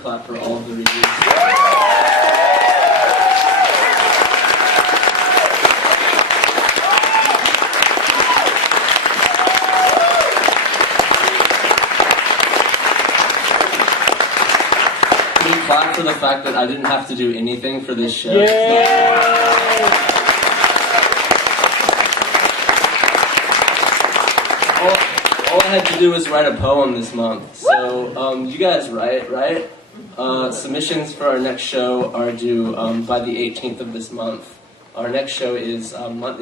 big clap for all of the reviews. Can you clap for the fact that I didn't have to do anything for this show? All I had to do was write a poem this month. So, you guys write, right? Submissions for our next show are due by the 18th of this month. Our next show is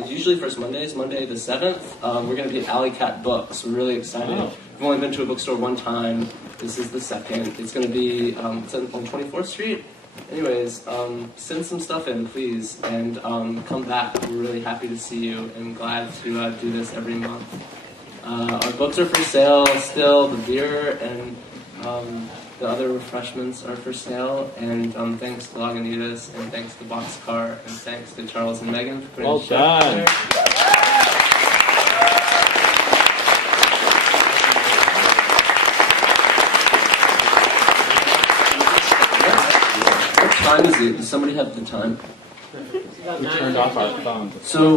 usually first Mondays, Monday the 7th. We're going to be at Alley Cat Books. We're really excited. We've only been to a bookstore one time. This is the second. It's going to be on 24th Street. Anyways, send some stuff in, please, and come back. We're really happy to see you and glad to do this every month. Our books are for sale still. The beer and the other refreshments are for sale. And thanks to Lagunitas, and thanks to Boxcar, and thanks to Charles and Megan for putting the show together. What time is it? Does somebody have the time? We turned off our phones. So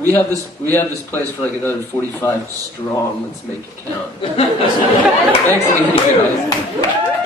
we have this place for like another 45 strong. Let's make it count. Thanks again, you guys.